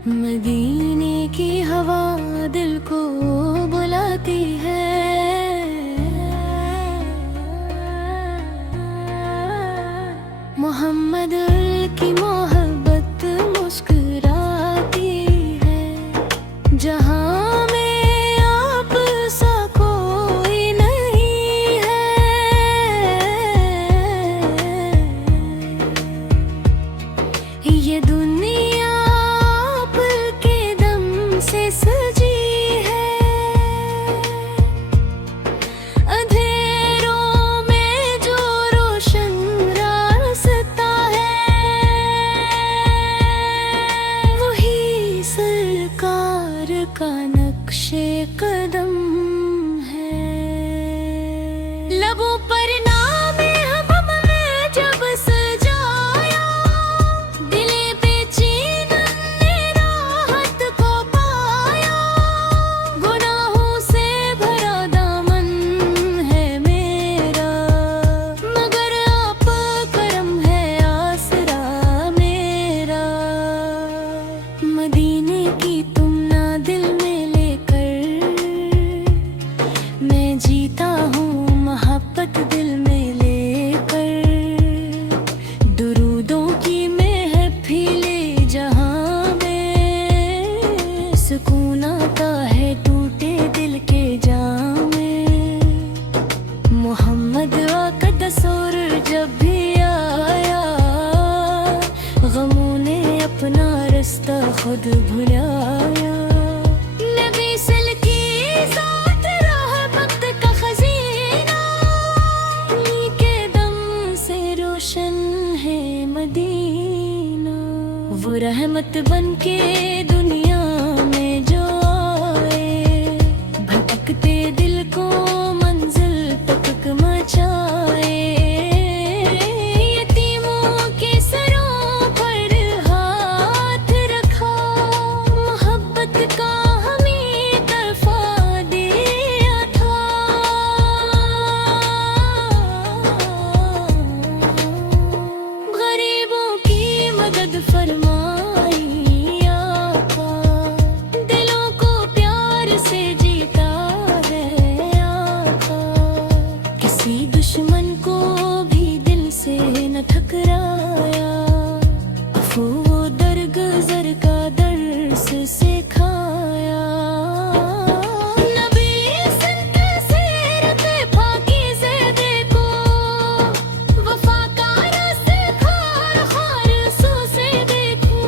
मदीने की हवा दिल को बुलाती है। मोहम्मद की मोहब्बत मुस्कुराती है। जहां में आप सा कोई नहीं है। ये दुनिया से सजी है। अंधेरों में जो रोशन रास्ता है, वही सरकार का नक्शे कदम है। लबों पर नाम हम में जब सजाया, दिले बेचैन ने राहत को पाया। गुनाहों से भरा दामन है मेरा, मगर आप करम है आसरा मेरा। मदीने की तुमना दिल में लेकर मैं जीता हूँ, मोहब्बत दिल में लेकर। दुरूदों की महफिले जहाँ में सुकून आता है टूटे दिल के जाम में। मोहम्मद का दस्तूर जब भी आया, गमों ने अपना रास्ता खुद भुलाया। नबी सल की ज़ात राह वक्त का खजीना, उन्हीं के दम से रोशन है मदीना। वो रहमत बन के दुनिया में जो आए, भटकते दिल को मंजिल तक मचाए। यतीमों के सरों पर हाथ रखा, मोहब्बत का हमें तोहफा दिया था। गरीबों की मदद फरमाई आका, दिलों को प्यार से जीता है आका। किसी दुश्मन को भी दिल से न ठकराया, अफू दरगुजर का दर्स सिखाया। नबी संत सीरत पाकीज़े देखो, वफा का रास्ता खार खार सो से देखो।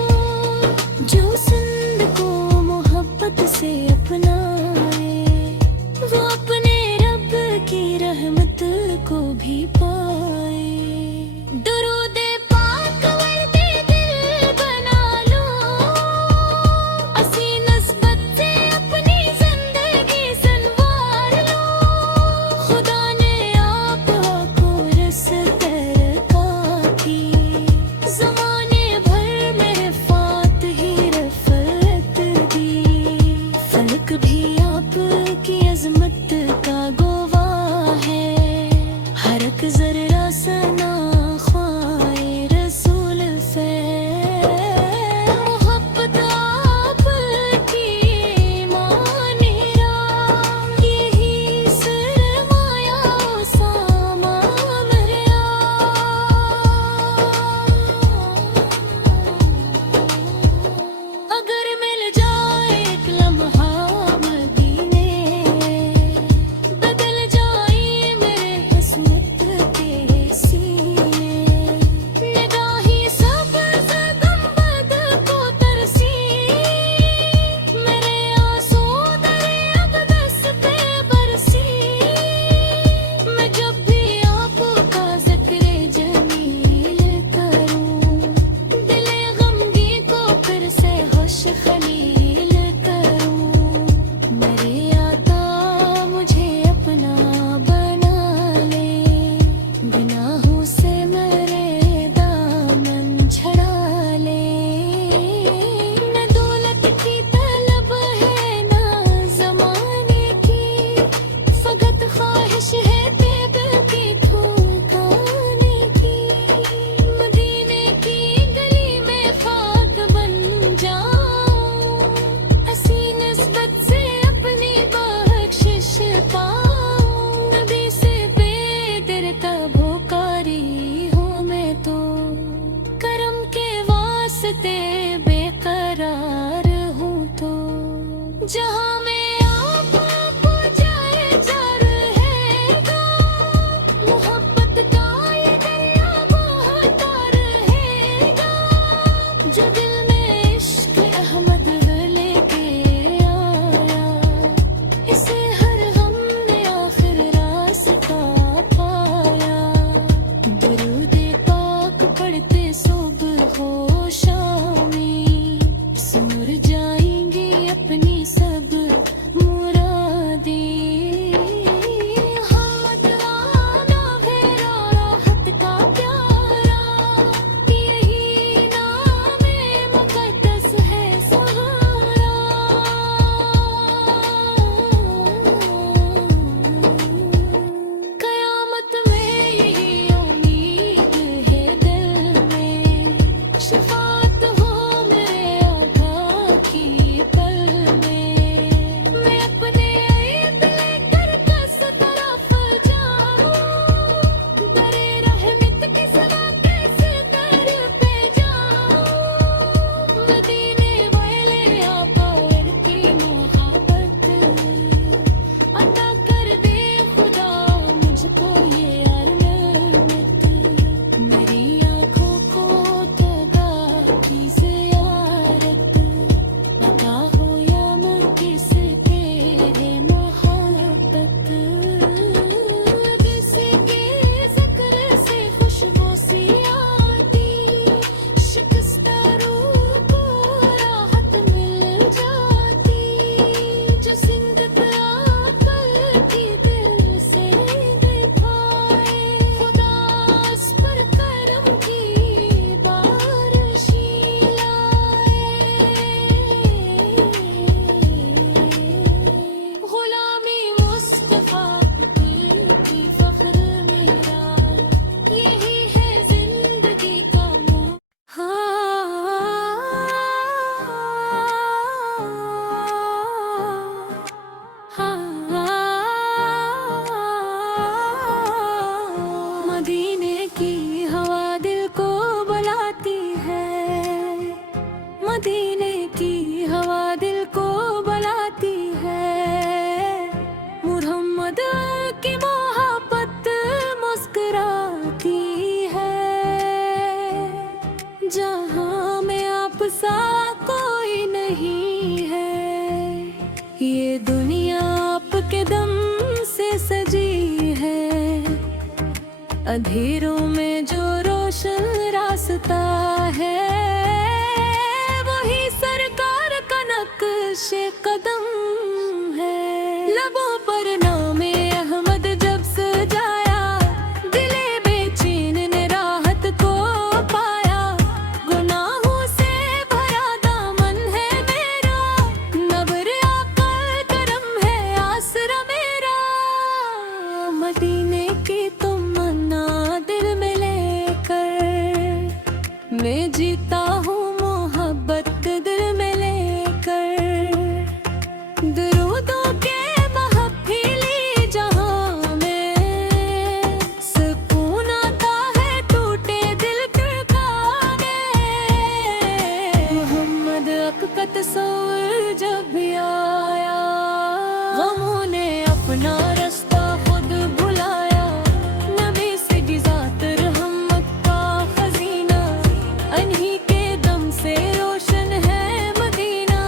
रहते बेकरार हूँ तो जहाँ में आप जाए जा रहेगा मोहब्बत का ये दरिया बहता रहेगा जो दिल में इश्क अहमद लेके आया इसे हर हमने आखिर रास्ता पाया दरूदे पाक पढ़ते सुबह हो शामी सुमर जाएंगी अपनी सब मुरादी हमद आना भेरा राहत का प्यारा यही नाम मुकद्दस है सहारा कयामत में यही उम्मीद है दिल में शफाअत हो मेरे आका की पल में मैं अपने ऐब लेकर किस तरफ जाऊं दरे रहमत की सना कैसे दर पे जाऊं मदीने वाले आपार की मोहब्बत अता कर दे खुदा मुझको ये अरमत मेरी आँखों को तगा की ज़ियारत अता हो या मुझ तेरे मोहब्बत जिसके ज़िक्र से खुशबू सी आती शिकस्ता रूह को राहत मिल जाती जो सिंदत आकर की दिल से दिखाए खुदा उस पर करम की बारिशी लाए गुलामी मुस्तफा की फख्र मेरा यही है जिंदगी का मदीने की हवा दिल को बुलाती है मदीने की हवा दिल को बुलाती है मुहम्मद की मोहब्बत मुस्कुराती है जहाँ में आप सा कोई नहीं है ये दुनिया आपके दम से सजी है अंधेरों में जो रोशन रास्ता है वही सरकार का नक्श कदम है लबों पर नामे अहमद जब सजाया दिले बेचैन ने राहत को पाया गुनाहों से भरा दामन है मेरा नब्र आका करम है आसरा मेरा मदीने की तमन्ना दिल में लेकर मैं जीता हूँ मोहब्बत दिल में लेकर दरूदों के महफिली जहाँ में सुकून आता है टूटे दिल टुकाने मोहम्मद अक का तस्वीर जब भी आया गमों ने अपना रास्ता खुद बुलाया नबी से गिजात रहमत का खजीना अन्हीं के दम से रोशन है मदीना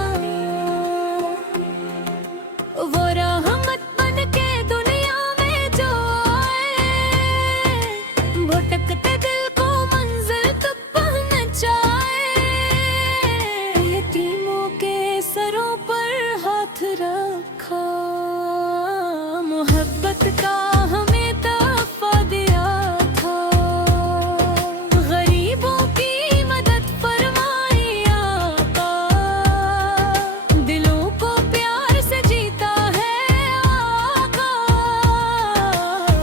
वो रहमत बन के दुनिया में जो आए भटकते दिल को मंजिल तक पहुंचाए यतीमों के सरों पर हाथ रखा मोहब्बत का हमें तोहफा दिया था गरीबों की मदद फरमाई आका दिलों को प्यार से जीता है आका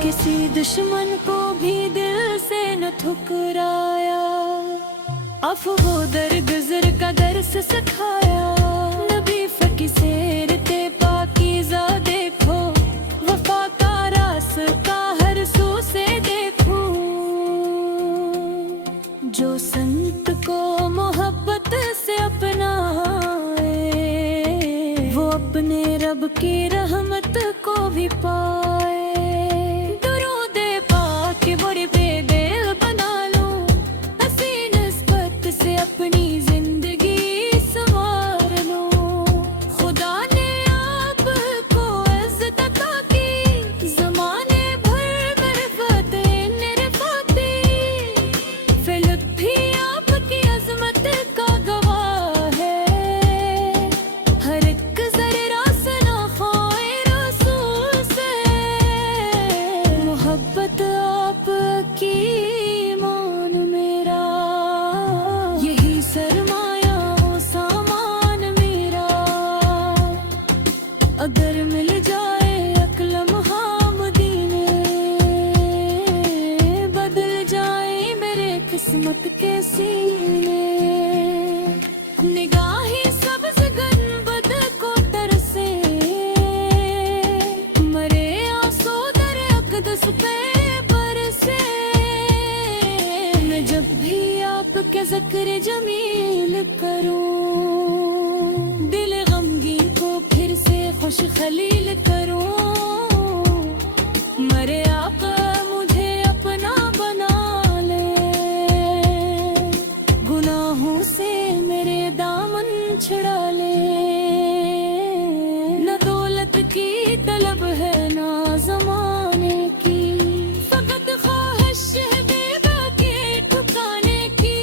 किसी दुश्मन को भी दिल से न ठुकराया अफ़वो दरगुज़र का दर्स सिखाया नबी फकी सेरते पाकीज़ा देखो वफा का रास्ता हर सू से देखो जो संग संत को मोहब्बत से अपनाए, वो अपने रब की रहमत को भी पाए। दुरूद पाक बड़ी बेदिल बना लो, हसी निस्बत से अपनी जिंदगी संवार लो। खुदा ने आपको इज्जत अता की, ज़माने भर में रिफ़ातें निरफ़ाती। फ़िलक भी आपकी अज़मत का गवाह है, हर एक ज़र्रा सना ख़ाए रसूल से। मोहब्बत आपकी ईमान मेरा, यही सरमाया वो सामान मेरा। अगर मिल जाए अकलम मदीने, बदल जाए मेरे किस्मत के सीने। निगाही सब्ज़ गनबद को तरसे, मरे आंसू दर अक़दस पे बरसे। मैं जब भी आपके ज़िक्र जमील करूं, दिल गमगीन को फिर से खुश खलील करूं। मरे आका मुझे अपना बना ले, गुनाहों से मेरे दामन छुड़ा ले। न दौलत की तलब है ना ज़माने की, फ़कत ख्वाहिश है बेबा के ठुकाने की।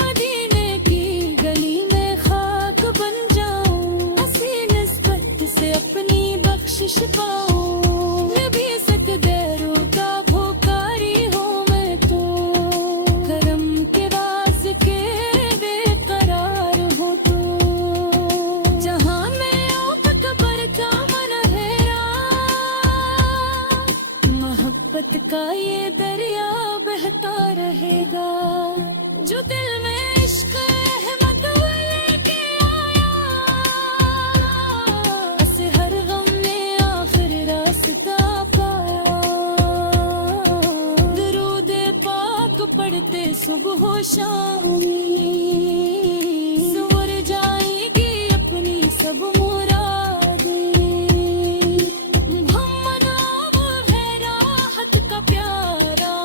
मदीने की गली में खाक बन जाऊं, हसी निस्बत से अपनी बख्शिश पाऊं। नबी सकदरों का भोकारी हूँ मैं तो, करम के वास के बेकरार हूँ तो। जहाँ मैं आप कबर का मनहेरा, मोहब्बत का ये दरिया बहता रहेगा। जो दिल में इश्क अहमद लेके आया, उसे हर गम ने आखिर रास्ता पाया। दुरूद पाक पढ़ते सुबह शामी, सुवर जाएगी अपनी सब मुरादें। मोहम्मद अब है राहत का प्यारा,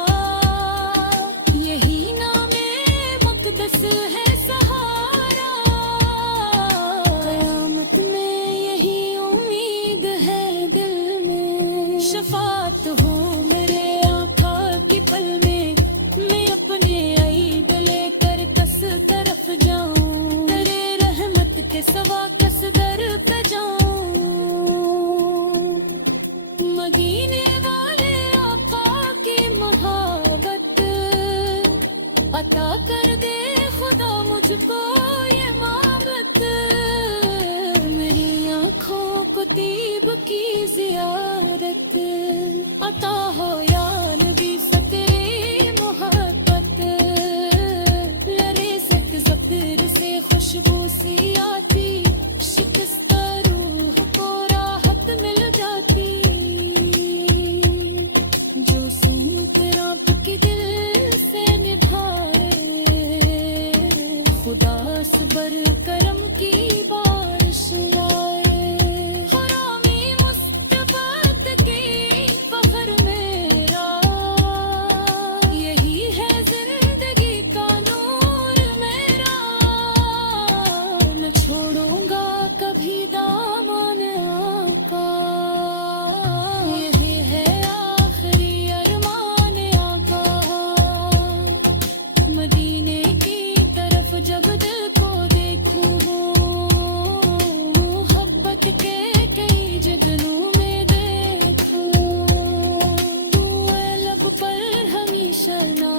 यही नामे मुक़द्दस है सहारा। क़यामत में यही उम्मीद है दिल में, शफ़ाअत हो मेरे आका की पल में। मैं अपने ऐब लेकर कस तरफ जाऊं, तेरे रहमत के सवा कस दर पे जाऊं। मदीने वाले आका की मोहब्बत अता कर दे खुदा मुझको ये मोहब्बत। मेरी आँखों को तीब की ज़ियारत अता हो या नबी फ़तेह मोहब्बत। लरे सक ज़फ़र से खुशबू सी आती, शिकस्ता रूह को राहत मिल जाती। जो सूत रब के दिल से निभाए, खुदा सबर करम की बारिश लाए। हरामी मुस्तफ़ा की फ़ख्र मेरा, यही है जिंदगी का नूर मेरा। न छोड़ूंगा कभी दामन आका, यही है आखिरी अरमान आका। मदीने की तरफ जब दिल को देखूं, मोहब्बत के कई जगनों में देखूं। तू है लब पर हमेशा ना